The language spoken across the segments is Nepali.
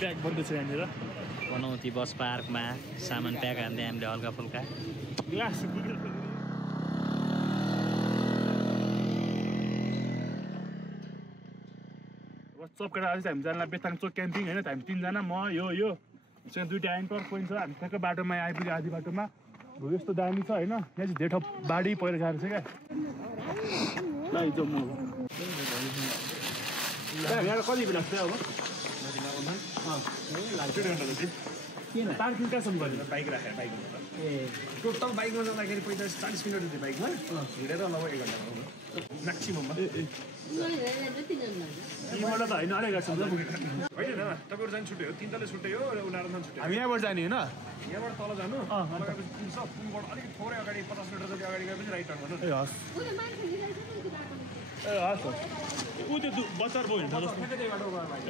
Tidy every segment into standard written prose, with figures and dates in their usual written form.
ब्याग बन्दैछ यहाँनिर बनौती बस पार्कमा सामान प्याक हान्दै हामीले हल्का फुल्का चपकेटा अझै हामी जानलाई बेताङचोक क्याम्पिङ होइन हामी 3 जना म यो यसमा 2टा एङ्कर पोइन्ट छ हामी ठ्याक्कै बाटोमा आइपुग्यो आधी बाटोमा यस्तो दामी छ होइन यहाँ चाहिँ धेरै ठाउँ बाढी पहिरो गएको छ क्या यहाँ कति बेला छ अब पार्किङ कहाँसम्म गरेर बाइक राखेर बाइक टोटल बाइकमा जाँदाखेरि 45-40 मिनट हुन्थ्यो बाइकमा हिँडेर लगभग 1 घन्टा म्याक्सिमममा यहीँबाट त होइन अलिक गर्छ होइन तपाईँहरू जाने छुट्टै हो 3 तले छुट्टै हो र उनीहरू जानु छुट्टै हामी यहाँबाट जाने होइन यहाँबाट तल जानु लगाएपछि पुग्छ पुलबाट अलिकति थोरै अगाडि 50 मिटर जति अगाडि गएपछि राइट टर्न गर्नु ए हस् ऊ त्यो बच्चार भयो नि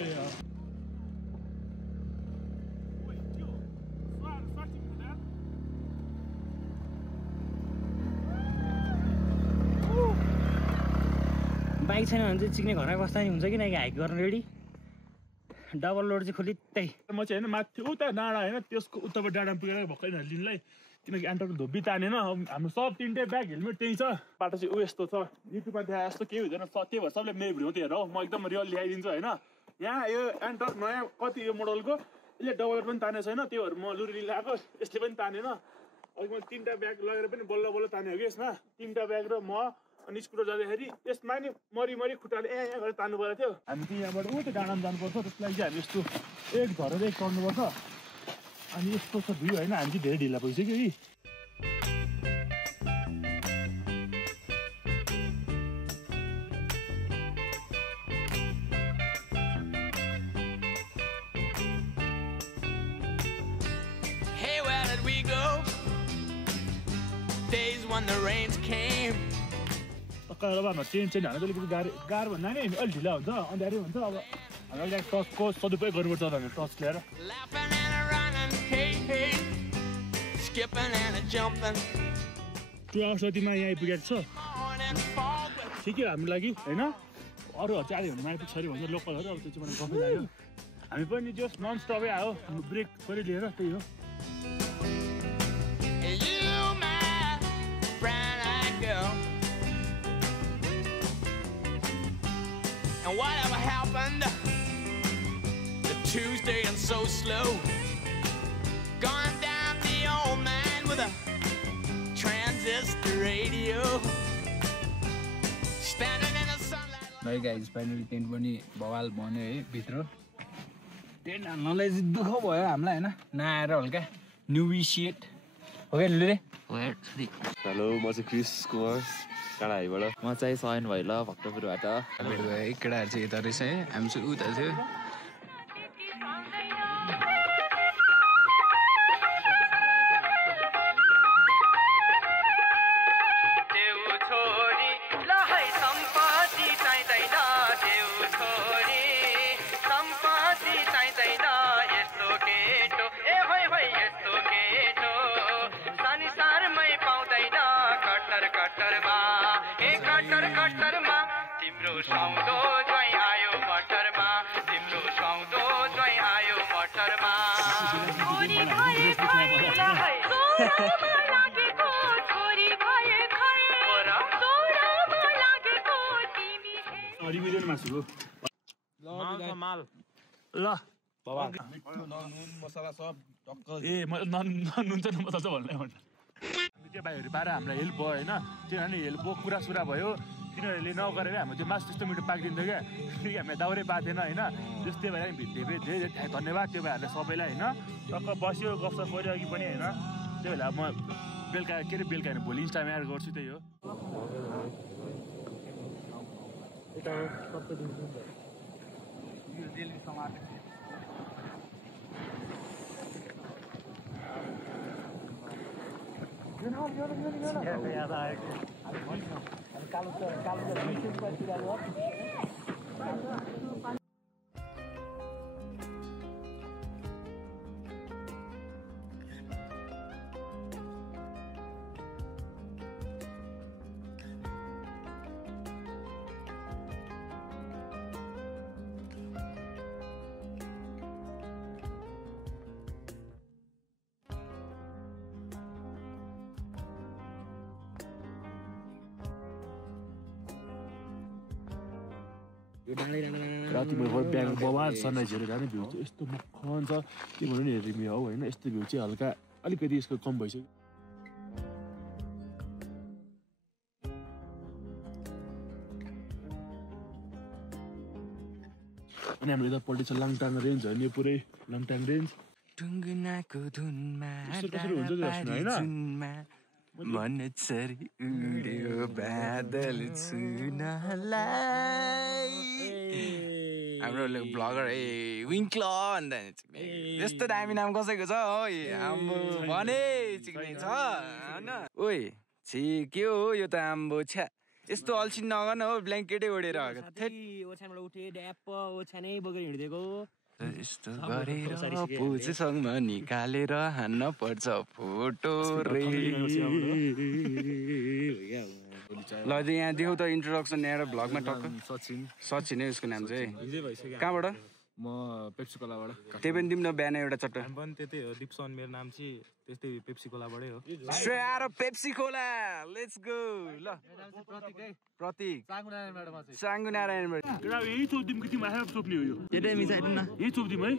ए हस् बाइक छैन भने चाहिँ चिक्ने घरमा बस्दा नि हुन्छ कि नाइ हाइक गर्न रेडी डबल लोड चाहिँ खोलित्तै म चाहिँ होइन माथि उता डाँडा होइन त्यसको उताबाट डाँडामा पुगेर भर्खर लिनलाई किनकि एन्टरको धोबी तानेन हाम्रो सब 3टै ब्याग हेलमेट त्यही छ बाटो चाहिँ ऊ यस्तो छ युट्युबमा देखाए जस्तो केही हुँदैन त्यही भएर सबले मेरो भिडियो हेर हौ म एकदम रियल ल्याइदिन्छु होइन यहाँ यो एन्टर नयाँ कति यो मोडलको यसले डबल पनि तानेको छैन त्यही भएर म लुरी ल्याएको यसले पनि तानेन अघि मैले 3टा ब्याग लगेर पनि बल्ल बल्ल तानेको कि यसमा 3टा ब्याग र म अनि स्कुटर जाँदाखेरि यसमा नि मरी खुट्टाले यहाँ गरेर तान्नु परेको थियो हामी चाहिँ यहाँबाट ऊ त्यो डाँडामा जानुपर्छ त्यसको लागि चाहिँ हामी यस्तो एक झरेर एक चढ्नुपर्छ अनि यस्तो छ भ्यू होइन हामी चाहिँ धेरै ढिला भइसक्यो कि Hey, where did we go? Days when the rains came. अब हाम्रो ट्रेन हाल्नु चाहिँ अलिकति गाह्रो भन्दा नि अलिक ढिला हुन्छ अँध्यारो हुन्छ अब हामीले टर्चको सदुपयोग गर्नुपर्छ भने टर्च ल्याएर टु आवर्स जतिमा यहाँ आइपुगेको छ ठिकै हो हाम्रो लागि होइन अरूहरू चाहिँ आधी घन्टामा आइपुग्छ अरे भन्छ लोकलहरू अब त्यो चाहिँ मलाई गफै लाग्यो हामी पनि जस नन स्टपै आयो ब्रेक पनि लिएर त्यही हो And whatever happened to Tuesday and so slow? Gone down the old man with a transistor radio. Standing in the sunlight. Hey guys, finally tent पनि बवाल बन्यो है भित्र टेन्ट हाल्नलाई चाहिँ दुःख भयो हामीलाई हैन नआएर हल्का न्युवी सेट हो के लुरे हेलो म चाहिँ क्रिस कुमार काडाहाईबाट म चाहिँ सयन भइल भक्तपुरबाट केटाहरू चाहिँ यता रहेछ है हामी चाहिँ उता थियो तिम्रो सौदो ज्वाइँ आयो मटरमा तिम्रो सौदो ज्वाइँ आयो मटरमा छोरी भए लागेको छोरी भए लागेको तिमी अडी मिलियन मासु माल ल बाबा नुन मसला सब टक्क ए म नुन चाहिँ मसला चाहिँ भन्दै भन्नु हामी त्यो भाइहरू पाएर हामीलाई हेल्प भयो होइन किनभने हेल्प भयो कुरा भयो तिनीहरूले नगरेर हाम्रो त्यो मासु त्यस्तो मिठो पाकिदिन्थ्यो क्या फेरि हामीलाई दाउरै पाएको थिएन होइन त्यस्तै भएर धेरै धेरै धन्यवाद त्यो भाइहरूलाई सबैलाई होइन टक्क बस्यो गफसफ गऱ्यो अघि पनि होइन त्यही भएर म बेलुका के अरे बेलुका होइन भोलि इन्स्टामा एड गर्छु त्यही हो राति मैले बिहान बवाल सनराइज हेरेर जाने भ्यू चाहिँ यस्तो मखन छ के भन्नु नि हेरिमी हो होइन यस्तो भ्यू चाहिँ हल्का अलिकति यसको कम भइसक्यो अनि हाम्रो यतापट्टि छ लाङटाङ रेन्ज होइन यो पुरै लाङटाङ रेन्ज टुङ्गुनाको धुनमा मन छरी उड्यो बादल छुनलाई हाम्रो ब्लगर विङ्क्ल भन्दा यस्तो दामी नाम कसैको छ हो आम्बो भने चिक्ने छ होइन ओइ छि के हो यो त आम्बो छ्या यस्तो अल्छी नगर्न हो ब्ल्याङ्केटै ओढेर ओछ्यानबाट उठे ड्याप ओछ्यानै बोकेर हिँड्दिएको यस्तो गरेर पोजसँग निकालेर हान्न पर्छ फोटो रे ल यहाँ देऊ त इन्ट्रोडक्सन यहाँ भ्लगमा टक्क सचिन है उसको नाम चाहिँ कहाँबाट म पेप्सी कोलाबाट त्यही पनि दिउँ न बिहान एउटा चट्टा पनि त्यतै हो दिपसन मेरो नाम चाहिँ त्यस्तै पेप्सी कोलाबाटै हो पेप्सी कोला लेट्स गो ल प्रतीक साङ्गु नारायणबाट यही चोपदिम कि तिमी आफै चोप्ने हो यो त्यतै मिसाइदिनु न यही चोपदिम है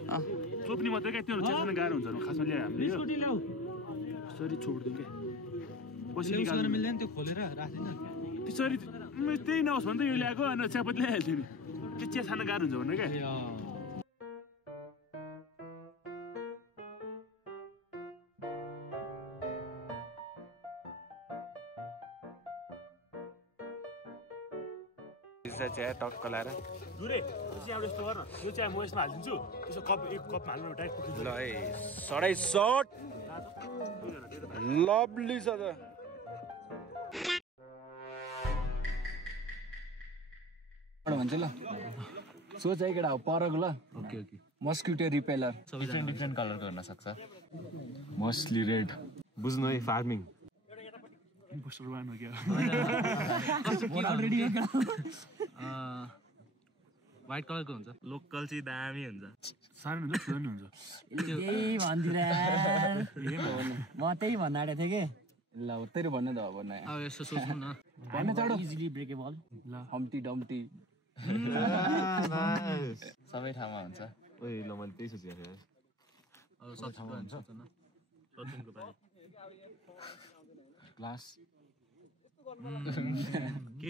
चोप्ने मात्रै क्या त्यो चेतना गाह्रो हुन्छ खासमा ल्याए हामीले यसरी छोडिदिउँ क्या पछि निकाल्नु मिल्दैन त्यो खोलेर राख्दैन त्यसरी त्यही नहोस् भने त यो ल्याएको अनि चियापत्ती ल्याइहाल्थ्यो नि त्यो चिया खान गाह्रो हुन्छ भनेर क्या चिया टक्क लाएर दुरे यो चाहिँ यस्तो गर यो चाहिँ म यसमा हालिदिन्छु त्यसो कप एक कप हाल्नु डाइरेक्ट ल है सडै सर्ट लभली छ त भन्छ ल सोच है केटा परको ल ओके मस्किटो रिपेलर डिफ्रेन्ट कलरको हुन सक्छ मोस्टली रेड बुझ्नु है फार्मिङ इम्पोस्टर वान हो क्या व्हाइट कलरको हुन्छ लोकल चाहिँ दामी हुन्छ सानो हुन्छ ठुलो नि हुन्छ यही भन्दिरा म त्यही भन्न आँटेको थिएँ कि ल तेरो भन्ने त अब नयाँ अब यसो सोच्नु न भन्न चाँडो इजिली ब्रेकेबल हम्टी डम्टी सबै ठाउँमा हुन्छ ओइ ल मैले त्यही सोचेको थिएँ अब सचिनको हुन्छ सचिनको पारि ग्लास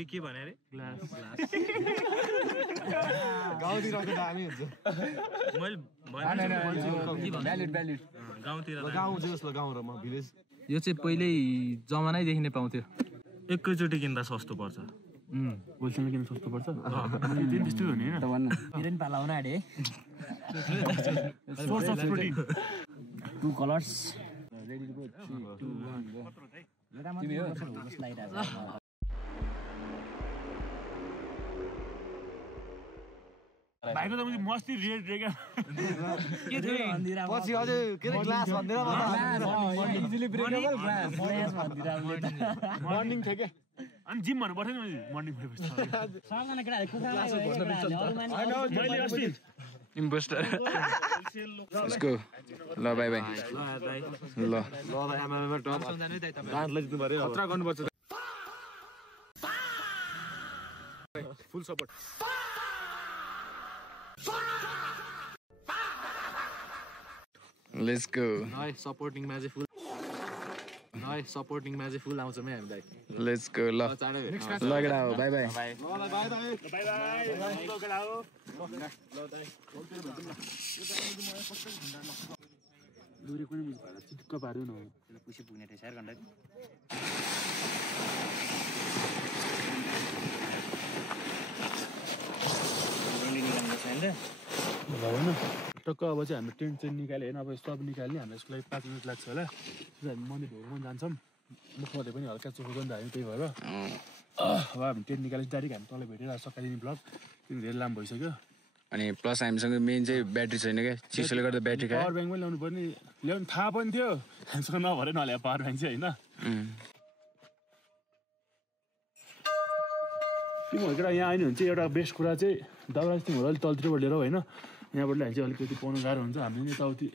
के भने रे ग्लास गाउँतिर दामी हुन्छ मैले भ्यालिड गाउँतिर गाउँ चाहिँ जस्तो गाउँ र म भिलेज यो चाहिँ पहिल्यै जमानैदेखि नै पाउँथ्यो एकैचोटि किन्दा सस्तो पर्छ होलसेलमा किन सस्तो पर्छ त्यस्तै हो नि होइन मेरो नि पाला आउन आँटे सोर्स अफ प्रोटिन 2 कलर्स भाइको त मस्ती रेड रे क्या पछि अझै के अरे ग्लास भन्दैन इजिली ब्रेकेबल ग्लास मर्निङ थियो क्या अनि जिम भन्नु पर्थ्यो नि मर्निङ भएपछि मैले अस्ति इम्पोस्टर यसको ल बाई बाई ल आमामा टप डान्सलाई जित्नु पर्यो खतरा गर्नुपर्छ फुल सपोर्ट लेट्स गो सपोर्टिङमा चाहिँ फुल आउँछ मै हामीलाई लेट्स गो ल लगेडा हो बाई बाई बाई बाई लोकेडा हो दुरी पनि बुझ पाएर चिक्क पार्यो न पुसी पुग्ने थिएछ यार घण्टा भएन टक्क अब चाहिँ हाम्रो टेन्ट चाहिँ निकाल्यो होइन अब सब निकाल्ने हाम्रो यसको लागि 5 मिनट लाग्छ होला हामी मन्दिर ढोकामा जान्छौँ मुखमध्ये पनि हल्का चोखो पनि हाल्यौँ त्यही भएर अब हामी टेन्ट निकालेपछि डाइरेक्ट हामी तल भेटेर सकाइदिने ब्लग त्यो धेरै लामो भइसक्यो अनि प्लस हामीसँग मेन चाहिँ ब्याट्री छैन क्या चिसोले गर्दा ब्याट्री पावर ब्याङ्क पनि ल्याउनु पर्ने ल्याउनु थाहा पनि थियो हामीसँग नभएर नल्याए पावर ब्याङ्क चाहिँ होइन तिमीहरूको यहाँ आयो भने चाहिँ एउटा बेस्ट कुरा चाहिँ दाउरा चाहिँ तिमीहरू अलिक तलतिरबाट लिएर होइन यहाँबाट ल्यायो चाहिँ अलिकति पाउनु गाह्रो हुन्छ हामीले नि यताउति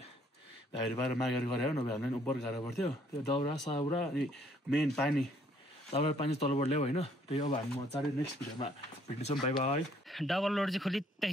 भाइहरू बाहिर मागेर गऱ्यो नभए हामीलाई उब्बर गाह्रो पर्थ्यो त्यो दाउरा साउरा अनि मेन पानी तपाईँ पानी तलबाट ल्याऊ होइन त्यही अब हामी चाँडै नेक्स्ट भिडियोमा भेट्नेछौँ बाई बाई डबल लोड चाहिँ खोलित्तै